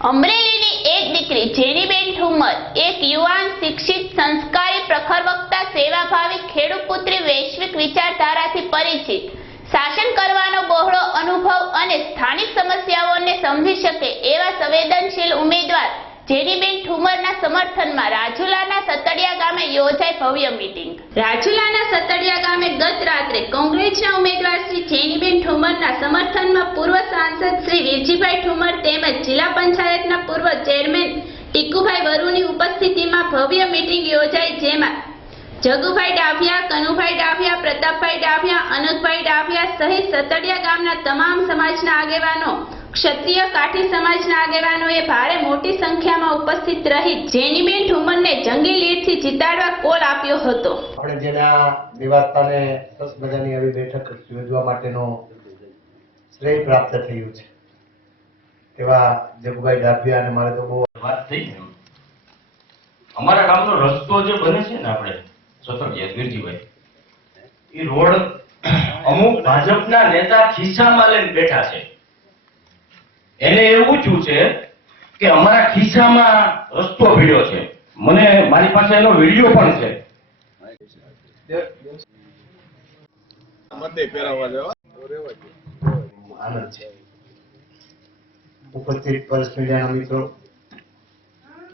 અમરેલીની એક દીકરી, જેનીબેન ઠુમર એક યુવાન, શિક્ષિત, સંસ્કારી, પ્રખર વક્તા, સેવાભાવી ખેડૂત પુત્રી વૈશ્વિક વિચારધારાથી પરિચિત. શાસન કરવાનો બહોળો અનુભવ અને સ્થાનિક સમસ્યાઓને સમજી શકે એવા સંવેદનશીલ ઉમેદવાર જેનીબેન ઠુમરના સમર્થનમાં રાજુલાના સતડિયા ગામે યોજાઈ ભવ્ય મીટિંગ રાજુલાના સતડિયા ગામે ગત રાત્રે કોંગ્રેસના ઉમેદવાર શ્રી જેનીબેન ઠુમરના સમર્થનમાં પૂર્વ સાંસદ શ્રી વીરજીભાઈ ઠુમર તેમજ જિલ્લા પંચાયતના પૂર્વ ચેરમેન ટીકુભાઈ વરુની ઉપસ્થિતિમાં ભવ્ય મીટિંગ યોજાઈ જેમાં જગુભાઈ ડાભિયા, કનુભાઈ ડાભિયા, પ્રતાપભાઈ ડાભિયા અનકભાઈ ડાભિયા સહિત સતડિયા ગામના તમામ સમાજના આગેવાનો, ક્ષત્રિય કાઠી સમાજના આગેવાનોએ ભારે મોટી સંખ્યામાં ઉપસ્થિત રહી જેનીબેન ઠુમરને જંગી લીડથી જીતાડવા કોલ આપ્યો હતો. આપણે જેના નિવાસસ્થાને સરસ મજાની આવી બેઠક યોજવા માટેનો શ્રેય પ્રાપ્ત થયું છે. એવા જગુભાઈ ડાભિયા અને મારે તો બહુ વાત થઈ અમારા ગામનો રસ્તો જે બને છે ને આપણે સ્વતંત્ર વીરજીભાઈ એ રોડ અમુક ભાજપના નેતા ખિસ્સામાં લઈને બેઠા છે. એને એવું થયું છે કે અમારા ખિસ્સામાં રસ્તો ભીડ્યો છે. મને મારી પાસે એનો વીડિયો પણ છે. આનંદ છે. ઉપસ્થિત પલ્સ મીડિયાના મિત્રો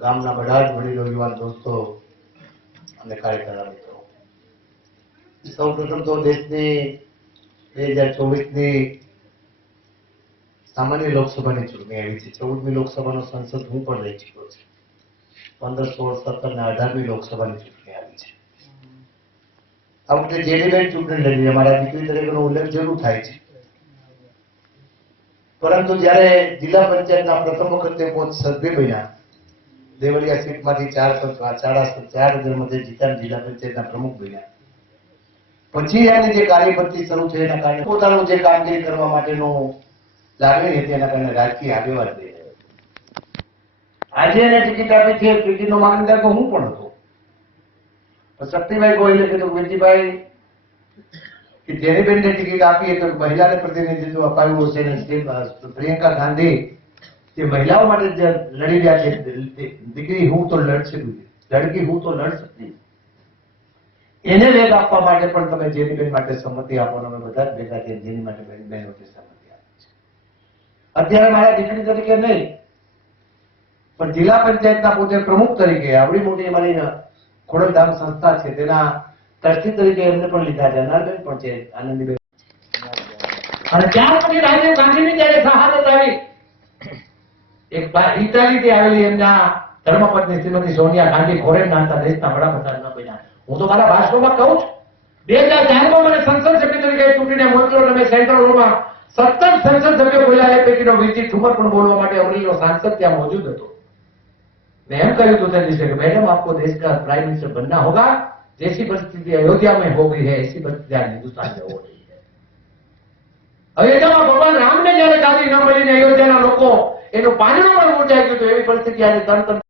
ગામના બધા જ વડીલો યુવાન દોસ્તો અને કાર્યકર્તા મિત્રો. સૌ પ્રથમ તો દેશની બે હજાર ચોવીસની સામાન્ય લોકસભાની ચૂંટણી આવી છે. ચૌદમી લોકસભાનો સંસદ હું પણ લઈ ચૂક્યો છું. પંદર, સોળ, સત્તર ને અઢારમી લોકસભાની ચૂંટણી આવી છે. આ વખતે જેડીબેન ચૂંટણી લડી અમારા દીકરી તરીકેનો ઉલ્લેખ જરૂર થાય છે. પરંતુ જ્યારે જિલ્લા પંચાયતના પ્રથમ વખતે પોત સભ્ય બન્યા, દેવળિયા સીટમાંથી ચાર પંચ- ચાર ચાર હજારમાંથી જીતા જિલ્લા પંચાયતના પ્રમુખ બન્યા. પછી એની જે કાર્યપત્તિ શરૂ થઈ એના કારણે પોતાનું જે કામગીરી કરવા માટેનું લાગણી ને પ્રતિનિધિત્વ અપાયું હશે પ્રિયંકા ગાંધી જે મહિલાઓ માટે લડી રહ્યા છે. દીકરી હું તો લડશે લડકી હું તો લડ શકતી એને વેગ આપવા માટે પણ તમે જેનીબેન માટે સંમતિ આપો અને અમે બધા ભેગા થઈને જેની માટે બેન- છે અત્યારે મારા દીકરી તરીકે નહીં, પણ જિલ્લા પંચાયતના પોતે પ્રમુખ તરીકે, આવડી મોટી અમારી ખોડલધામ સંસ્થા છે, તેના ટ્રસ્ટી તરીકે એમને પણ લીધા છે, અનારબેન પણ છે, આનંદીબેન. અને ત્યાર પછી રાજીવ ગાંધીની જયારે શહાદત આવી, એક ઇટાલીથી આવેલી એમના ધર્મપત્ની શ્રીમતી સોનિયા ગાંધી ફોરેન નાતા દેશના વડાપ્રધાન ન બન્યા. હું તો મારા ભાષણમાં કહું છું. બે હજાર ચારમાં મને સંસદ સભ્ય તરીકે ચૂંટીને મોકલો અને સેન્ટ્રલ હોલમાં સત્તર સંસદ સભ્યો પૈકીનો વીરજી ઠુમર પણ બોલવા માટે અમરેલીનો સાંસદ ત્યાં મોજૂદ હતો मैं हम कह तो दिसे कि मैडम आपको देश का प्राइम मिनिस्टर बनना होगा जैसी परिस्थिति अयोध्या में हो गई है ऐसी परिस्थिति आज हिंदुस्तान में हो रही है અયોધ્યામાં ભગવાન રામને જયારે ગાદી ન મળીને અયોધ્યાના લોકો એનું પાંજરું પણ ઊંચાઈ ગયું હતું એવી પરિસ્થિતિ આજે તરત